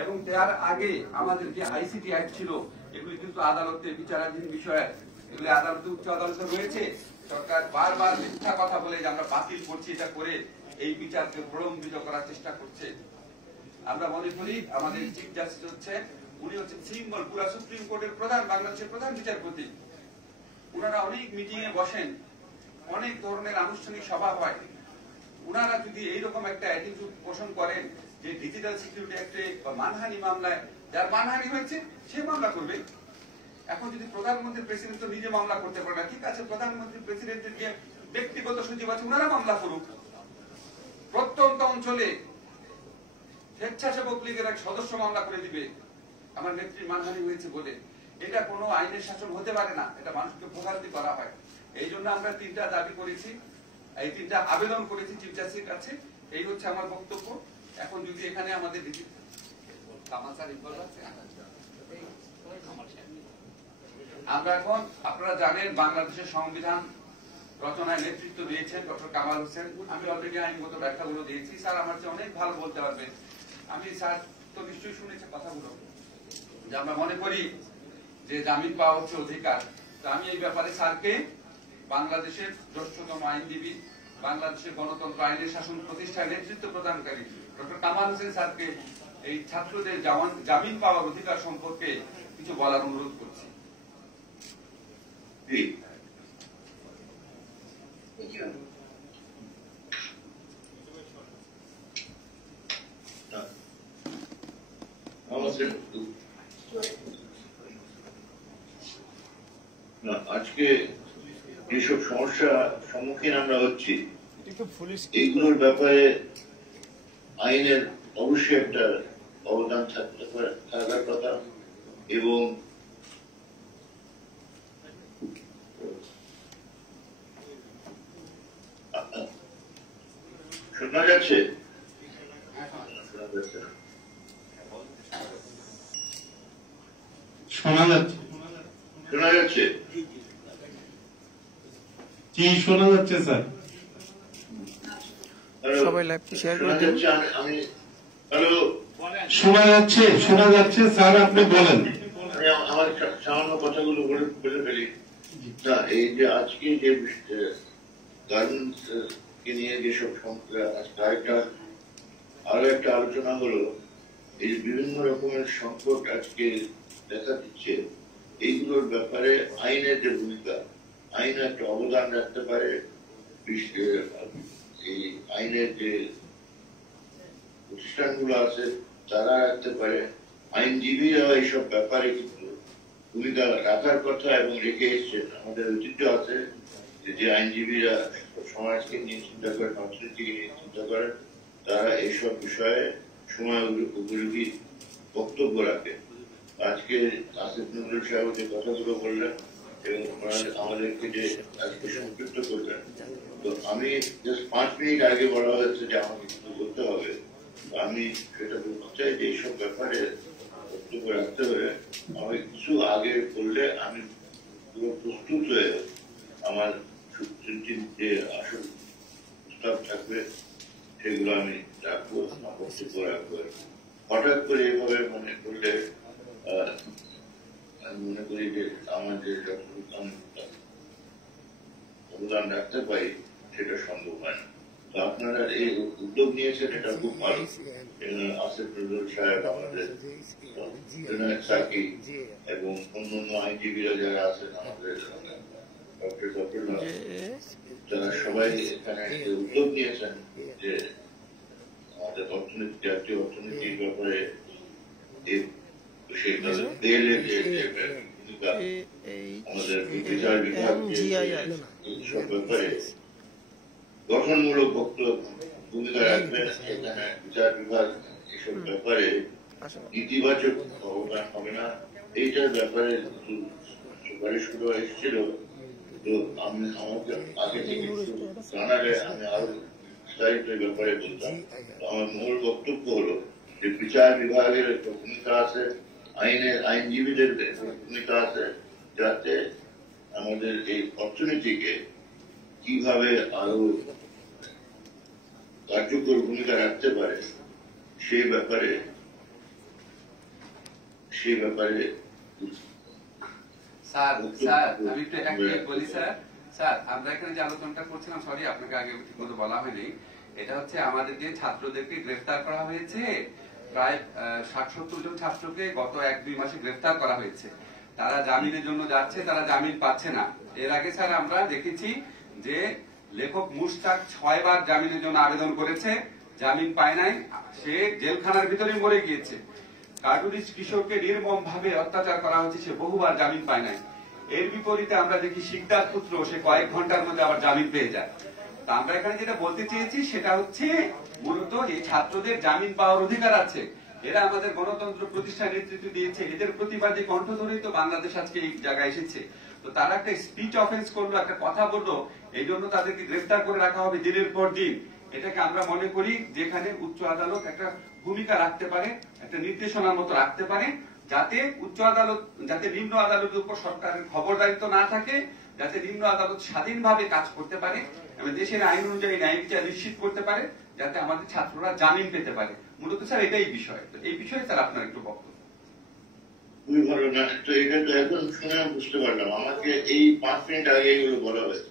এবং তার আগে আমাদের যে আইসিটি অ্যাক্ট ছিল এগুলি কিন্তু আদালতে বিচারাধীন বিষয়, এগুলি আদালতে উচ্চ আদালতে রয়েছে। সরকার বারবার মিথ্যা কথা বলে যে আমরা বাতিল করছি, এটা করে এই বিচারকে প্রলম্বিত করার চেষ্টা করছে। আমরা মনে করি আমাদের চিফ জাস্টিস হচ্ছে, উনি হচ্ছেন সিম্বল পুরা সুপ্রিম কোর্টের প্রধান, বাংলাদেশের প্রধান বিচারপতি। উনারা অনেক মিটিং এ বসেন, অনেক ধরনের আনুষ্ঠানিক সভা হয়। উনারা যদি এইরকম একটা অ্যাটিটিউড পোষণ করেন যে ডিজিটাল সিকিউরিটি অ্যাক্টে বা মানহানি মামলায় যার মানহানি হয়েছে সে মামলা করবে। এখন যদি প্রধানমন্ত্রী প্রেসিডেন্ট তো নিজে মামলা করতে পারে না, ঠিক আছে, প্রধানমন্ত্রী প্রেসিডেন্টের যে ব্যক্তিগত সচিব আছে ওনারা মামলা করুক। প্রত্যন্ত অঞ্চলে স্বেচ্ছাসেবক লীগের এক সদস্য মামলা করে দিবে আমার নেত্রীর মানহানি হয়েছে বলে। এটা কোনো আইনের শাসন হতে পারে না, এটা মানুষকে ভোগান্তি করা হয়। এই জন্য আমরা 3টা দাবি করেছি, এই 3টা আবেদন করেছি চিফ জাস্টিসের কাছে। এই হচ্ছে আমার বক্তব্য। এখন যদি এখানে আমাদের আমরা এখন, আপনারা জানেন বাংলাদেশের সংবিধান রচনায় নেতৃত্ব দিয়েছেন ডক্টর কামাল হোসেন। আমি অলরেডি আইনগত ব্যাখ্যাগুলো দিয়েছি, স্যার আমার চেয়ে অনেক ভালো বলতে পারবেন। আমি স্যার তো নিশ্চয়ই শুনেছে কথাগুলো, যে আমরা মনে করি যে জামিন পাওয়া হচ্ছে অধিকার। তো আমি এই ব্যাপারে স্যারকে, বাংলাদেশের জ্যেষ্ঠতম আইনজীবী, বাংলাদেশের গণতন্ত্র আইনের শাসন প্রতিষ্ঠায় নেতৃত্ব প্রদানকারী ডক্টর কামাল হোসেন স্যারকে এই ছাত্রদের জামিন পাওয়ার অধিকার সম্পর্কে কিছু বলার অনুরোধ করছি। আজকে যেসব সমস্যা সম্মুখীন আমরা হচ্ছি এইগুলোর ব্যাপারে আইনের অবশ্যই একটা অবদান থাকার কথা। এবং শোনা যাচ্ছে? শোনা যাচ্ছে? শোনা যাচ্ছে? কি শোনা যাচ্ছে স্যার? সবাই লাইভটি শেয়ার করে দিন। আমি হ্যালো, শোনা যাচ্ছে? শোনা যাচ্ছে স্যার, আপনি বলেন। আমি আমার সামান্য কথাগুলো বলে ফেলি। না, এই যে আজকে যে গার্মেন্টস কে নিয়ে যেসব আরো একটা আলোচনা হলো, এই বিভিন্ন রকমের সংকট আজকে দেখা দিচ্ছে, এইগুলোর ব্যাপারে আইনের যে ভূমিকা, আইন একটা অবদান রাখতে পারে। এই আইনের যে প্রতিষ্ঠানগুলো আছে তারা রাখতে পারে, আইনজীবীরা এইসব ব্যাপারে কিন্তু ভূমিকা রাখার কথা এবং রেখে এসছেন। আমাদের ঐতিহ্য আছে যে আইনজীবীরা সমাজকে নিয়ে চিন্তা করেন, অর্থনীতিকে নিয়ে চিন্তা করেন, তারা এইসব বিষয়ে সময় উপযোগী বক্তব্য রাখে। আজকে আসিফ নজরুল সাহেব যে কথাগুলো বললেন এবং আমাদেরকে যে আজকে সংযুক্ত করলেন, তো আমি জাস্ট 5 মিনিট আগে বলা হয়েছে যে আমাকে কিছু করতে হবে। আমি সেটা বলতে চাই যে এইসব ব্যাপারে বক্তব্য রাখতে হলে আমাকে কিছু আগে বললে আমি পুরো প্রস্তুত হয়ে আমার যে আসল প্রস্তাব থাকবে সেগুলো আমি রাখবো, বক্তব্য রাখবো। হঠাৎ করে এভাবে মনে করলে আমি মনে করি যে আমার যে অবদান রাখতে পারি সেটা সম্ভব হয় না। তো আপনারা এই উদ্যোগ নিয়েছেন, এটা খুব ভালো। আসিফ নজরুল সাহেব, আমাদের সাকি এবং অন্যান্য আইনজীবীরা যারা আছেন, আমাদের যারা সবাই এখানে উদ্যোগ নিয়েছেন যে আমাদের অর্থনীতি, জাতীয় অর্থনীতির ব্যাপারে আমাদের বিচার বিভাগ সব ব্যাপারে গঠনমূলক ভূমিকা রাখবে। এখানে বিচার বিভাগ এসব ব্যাপারে ইতিবাচক অবদান হবে না, এইটার ব্যাপারে সুপারিশ গুলো এসেছিল। তো আমি আমাকে আগে থেকে জানালে আমি আরো বিস্তারিত ব্যাপারে বলতাম। আমার মূল বক্তব্য হলো যে বিচার বিভাগের ভূমিকা আছে, আইনজীবীদের ভূমিকা আছে, যাতে আমাদের এই অর্থনীতিকে কিভাবে আরো কার্যকর ভূমিকা রাখতে পারে সেই ব্যাপারে সেই ব্যাপারে স্যার স্যার আমি একটু বলি স্যার স্যার আমরা এখানে যে আলোচনাটা করছিলাম, সরি আপনাকে আগে ঠিকমতো বলা হয়নি, এটা হচ্ছে আমাদের যে ছাত্রদেরকে গ্রেফতার করা হয়েছে, প্রায় ৬০-৭০ জন ছাত্রকে গত ১-২ মাসে গ্রেফতার করা হয়েছে। তারা জামিনের জন্য যাচ্ছে, তারা জামিন পাচ্ছে না। এর আগে স্যার আমরা দেখেছি যে লেখক মুশতাক ৬ বার জামিনের জন্য আবেদন করেছে, জামিন পায় নাই, সে জেলখানার ভিতরে মরে গিয়েছে। কার্টুনিস্ট কিশোরকে নির্মম ভাবে অত্যাচার করা হচ্ছে, সে বহুবার জামিন পায় নাই। এর বিপরীতে আমরা দেখি শিকদার পুত্র, সে কয়েক ঘন্টার মধ্যে আবার জামিন পেয়ে যায়। তা আমরা এখানে যেটা বলতে চেয়েছি সেটা হচ্ছে মূলত এই ছাত্রদের জামিন পাওয়ার অধিকার আছে। এরা আমাদের গণতন্ত্র প্রতিষ্ঠার নেতৃত্ব দিয়েছে, এদের প্রতিবাদী কণ্ঠ ধরেই তো বাংলাদেশ আজকে এই জায়গায় এসেছে। তো তারা একটা স্পিচ অফেন্স করলো, একটা কথা বললো, এই জন্য তাদেরকে গ্রেফতার করে রাখা হবে দিনের পর দিন। এটাকে আমরা মনে করি যেখানে উচ্চ আদালত একটা ভূমিকা রাখতে পারে, একটা নির্দেশনার মতো রাখতে পারে, যাতে উচ্চ আদালত, যাতে নিম্ন আদালতের উপর সরকারের খবরদারিত্ব না থাকে, যাতে নিম্ন আদালত স্বাধীনভাবে কাজ করতে পারে এবং দেশের আইন অনুযায়ী ন্যায় বিচার নিশ্চিত করতে পারে, যাতে আমাদের ছাত্ররা জামিন পেতে পারে। মূলত স্যার এটাই বিষয়। তো এই বিষয়ে স্যার আপনার একটু বক্তব্য। খুবই ভালো না, তো এটা তো এখন শুনে বুঝতে পারলাম, আমাকে এই 5 মিনিট আগে এগুলো বলা হয়েছে।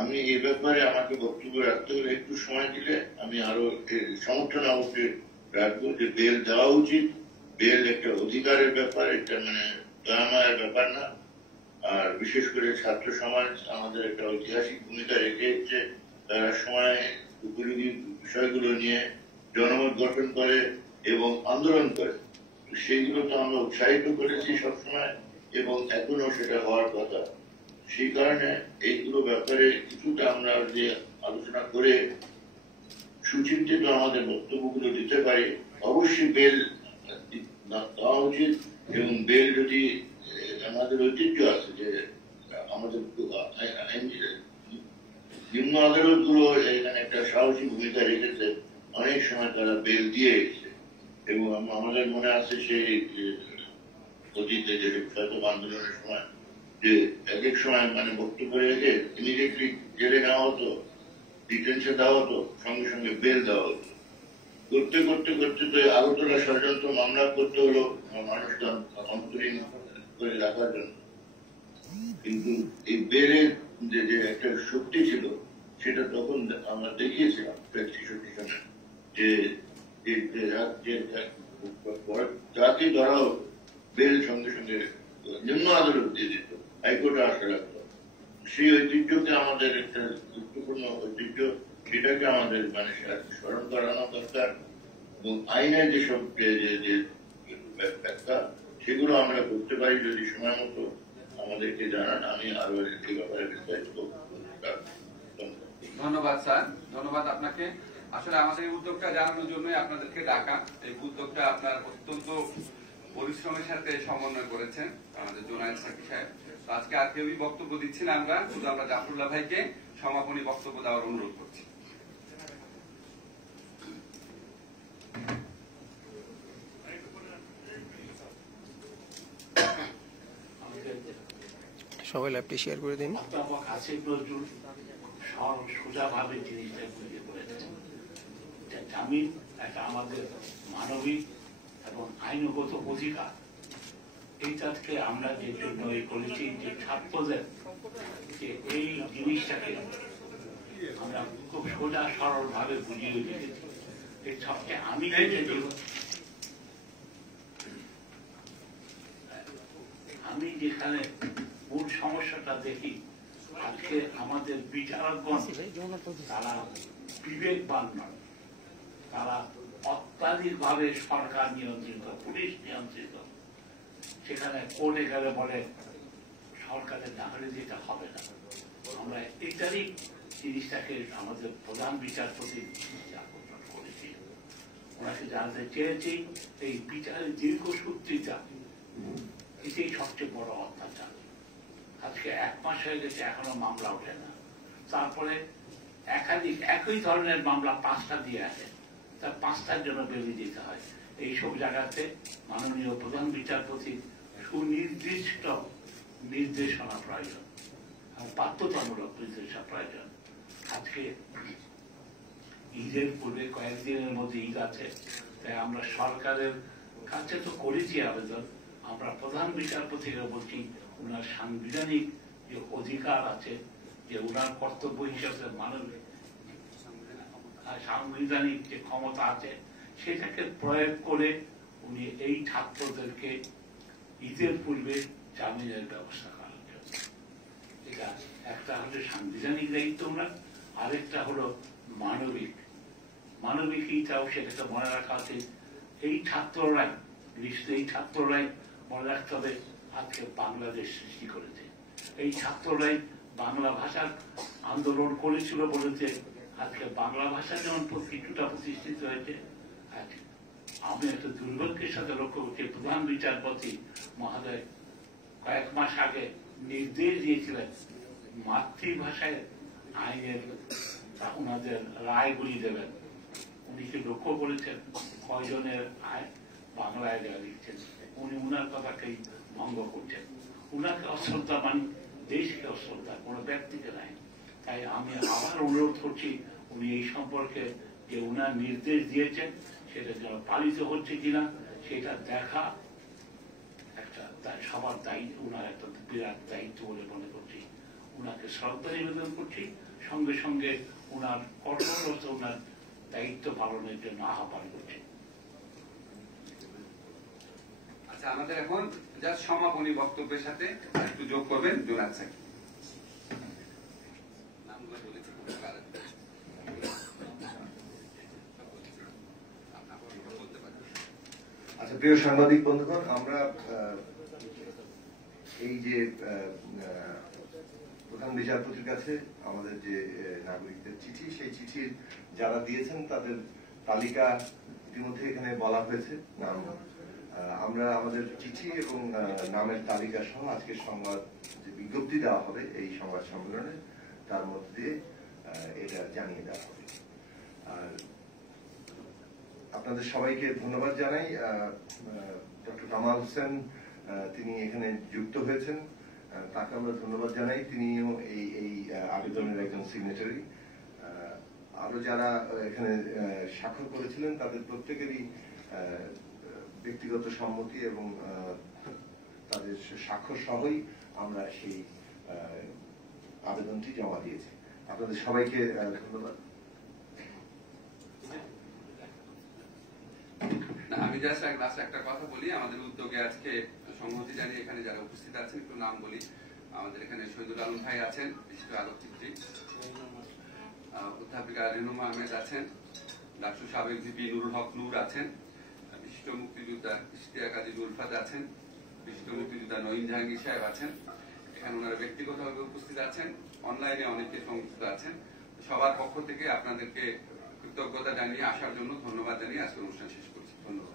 আমি এই ব্যাপারে আমাকে বক্তব্য রাখতে হলে একটু সময় দিলে আমি আরো সমর্থন অবশ্যই রাখবো যে বেল দেওয়া উচিত। বেল একটা অধিকারের ব্যাপার, এটা মানে দয়াময়ের ব্যাপার না। আর বিশেষ করে ছাত্র সমাজ আমাদের একটা ঐতিহাসিক ভূমিকা রেখে এসেছে, তারা সময় উপযোগী বিষয়গুলো নিয়ে জনমত গঠন করে এবং আন্দোলন করে। সেইগুলো তো আমরা উৎসাহিত করেছি সবসময় এবং এখনো সেটা হওয়ার কথা। সেই কারণে এইগুলো ব্যাপারে কিছুটা আমরা যে আলোচনা করে সুচিন্তিত আমাদের বক্তব্যগুলো দিতে পারি। অবশ্যই বেল দেওয়া উচিত এবং বেল যদি আমাদের ঐতিহ্য আছে যে আমাদের নিম্ন আদালত গুলো এখানে একটা সাহসী ভূমিকা রেখেছে, অনেক সময় তারা বেল দিয়ে এসেছে এবং আমাদের মনে আছে সেই অতীতে যে আন্দোলনের সময় যে এক এক সময় মানে বক্তব্য রেখে ইমিডিয়েটলি জেলে নেওয়া হতো, ডিটেনশন দেওয়া হতো, সঙ্গে সঙ্গে বেল দেওয়া হতো। করতে করতে করতে তো আগরতলা ষড়যন্ত্র মামলা করতে হলো মানুষকে অন্তরীণ করে রাখার জন্য। কিন্তু এই বেলের যে একটা শক্তি ছিল সেটা তখন আমরা দেখিয়েছিলাম 63 সনে যে যাকে ধরা হতো বেল সঙ্গে সঙ্গে নিম্ন আদালত দিয়ে দিত, হাইকোর্টে আসা রাখতো। সেই ঐতিহ্যকে আমাদের একটা গুরুত্বপূর্ণ ঐতিহ্য, সেটাকে আমাদের মানে স্মরণ করানো দরকার এবং আইনের যেসব যে ব্যাখ্যা সেগুলো আমরা করতে পারি যদি সময় মতো আমাদেরকে জানান। আমি আরো এই ব্যাপারে বিস্তারিত ধন্যবাদ স্যার, ধন্যবাদ আপনাকে। আসলে আমাদের এই উদ্যোগটা জানানোর জন্যই আপনাদেরকে ডাকা। এই উদ্যোগটা আপনার অত্যন্ত পরিশ্রমের সাথে সমন্বয় করেছেন আমাদের জোনায়েল সাকি সাহেব। আজকে আর কেউই বক্তব্য দিচ্ছি না, আমরা শুধু আমরা জাফরুল্লাহ ভাইকে সমাপনী বক্তব্য দেওয়ার অনুরোধ করছি। সবাই ল্যাপটি শেয়ার করে দিন। অধ্যাপক আসিফ নজরুল সোজাভাবে জিনিসটা বুঝিয়ে বলেছেন। জামিন একটা আমাদের মানবিক এবং আইনগত অধিকার। এইটাকে আমরা যে জন্য করেছি যে ছাত্রদের যে এই জিনিসটাকে আমরা খুব সোজা সরল ভাবে বুঝিয়ে দিয়েছি। এই সবচেয়ে আমি যেখানে মূল সমস্যাটা দেখি, আজকে আমাদের বিচারকগণ তারা বিবেকবান নয়, তারা অত্যাধিক ভাবে সরকার নিয়ন্ত্রিত, পুলিশ নিয়ন্ত্রিত। সেখানে কোর্টে গেলে বলে সরকারের না হলে যেটা হবে না। আমরা এইটারই জিনিসটাকে আমাদের প্রধান বিচারপতি আকর্ষণ করেছি। ওনাকে জানাতে চেয়েছি এই বিচারের দীর্ঘসূত্রিতা এটাই সবচেয়ে বড় অত্যাচার। আজকে 1 মাস হয়ে গেছে, এখনো মামলা ওঠে না। তারপরে একাধিক একই ধরনের মামলা 5টা দিয়ে আছে, তার 5টার জন্য বেরিয়ে দিতে হয়। এইসব জায়গাতে মাননীয় প্রধান বিচারপতির সুনির্দিষ্ট নির্দেশনা প্রয়োজন, বাধ্যতামূলক নির্দেশনা প্রয়োজন। আজকে ঈদের পূর্বে কয়েকদিনের মধ্যে ঈদ আছে, তাই আমরা সরকারের কাছে তো করেছি আবেদন। আমরা প্রধান বিচারপতিকে বলছি ওনার সাংবিধানিক যে অধিকার আছে, যে ওনার কর্তব্য হিসাবে মানবিক সাংবিধানিক যে ক্ষমতা আছে সেটাকে প্রয়োগ করে উনি এই ছাত্রদেরকে ঈদের পূর্বে জামিনের ব্যবস্থা করার জন্য। এটা একটা হলো সাংবিধানিক দায়িত্ব ওনার, আরেকটা হলো মানবিক। মানবিকটাও সেটাকে মনে রাখা আছে। এই ছাত্ররাই মনে রাখতে হবে আজকে বাংলাদেশ সৃষ্টি করেছে। এই ছাত্ররাই বাংলা ভাষার আন্দোলন করেছিল বলেছে আজকে বাংলা ভাষা যেমন কিছুটা প্রতিষ্ঠিত হয়েছে। আমি একটা দুর্ভাগ্যের সাথে লক্ষ্য করছি, প্রধান বিচারপতি মহোদয় কয়েক মাস আগে নির্দেশ দিয়েছিলেন মাতৃভাষায় আইনের ওনাদের রায়গুলি দেবেন। উনি কি লক্ষ্য করেছেন কয়জনের আইন বাংলায় যা লিখছেন? উনি উনার কথাকেই ভঙ্গ করছেন। উনাকে অশ্রদ্ধা মানে দেশকে অশ্রদ্ধা, কোনো ব্যক্তিকে নাই। তাই আমি আবার অনুরোধ করছি উনি এই সম্পর্কে যে উনার নির্দেশ দিয়েছেন সেটা যেন পালিত হচ্ছে কিনা সেটা দেখা একটা সবার দায়িত্ব, উনার একটা বিরাট দায়িত্ব বলে মনে করছি। উনাকে শ্রদ্ধা নিবেদন করছি, সঙ্গে সঙ্গে উনার কঠোর উনার দায়িত্ব পালনের জন্য আহ্বান করছি। আচ্ছা, আমাদের এখন জাস্ট সমাপনী বক্তব্যের সাথে একটু যোগ করবেন জোনাদ সাকি। আচ্ছা, প্রিয় সাংবাদিক বন্ধুগণ, আমরা এই যে প্রধান বিচারপতির কাছে আমাদের যে নাগরিকদের চিঠি, সেই চিঠির যারা দিয়েছেন তাদের তালিকা ইতিমধ্যে এখানে বলা হয়েছে। নাম আমরা আমাদের চিঠি এবং নামের তালিকা সহ আজকের সংবাদ যে বিজ্ঞপ্তি দেওয়া হবে এই সংবাদ সম্মেলনে, তার মধ্যে দিয়ে এটা জানিয়ে দেওয়া হবে। আর আপনাদের সবাইকে ধন্যবাদ জানাই। ডক্টর কামাল হোসেন তিনি এখানে যুক্ত হয়েছেন, তাকে আমরা ধন্যবাদ জানাই। তিনিও এই আবেদনের একজন সিগনেটারি। আরো যারা এখানে স্বাক্ষর করেছিলেন তাদের প্রত্যেকেরই ব্যক্তিগত সম্মতি এবং তাদের স্বাক্ষর সহই আমরা সেই আবেদনটি জমা দিয়েছি। আপনাদের সবাইকে ধন্যবাদ। আমি জাস্ট লাস্ট একটা কথা বলি। আমাদের উদ্যোগে আজকে সংহতি জানিয়ে এখানে যারা উপস্থিত আছেন একটু নাম বলি। আমাদের এখানে শহীদুল আলম ভাই আছেন, বিশিষ্ট আলোকচিত্রী। অধ্যাপিকা রেনুমা আহমেদ আছেন, ডাক্তার সাবেক ভিপি নুরুল হক নূর আছেন, বিশিষ্ট মুক্তিযোদ্ধা ইশতিয়াক কাজী উলফাত আছেন, বিশিষ্ট মুক্তিযোদ্ধা নঈম জাহাঙ্গীর সাহেব আছেন। এখানে ওনারা ব্যক্তিগতভাবে উপস্থিত আছেন, অনলাইনে অনেকে সংযুক্ত আছেন। সবার পক্ষ থেকে আপনাদেরকে কৃতজ্ঞতা জানিয়ে আসার জন্য ধন্যবাদ জানিয়ে আজকের অনুষ্ঠান শেষ করছি। ধন্যবাদ।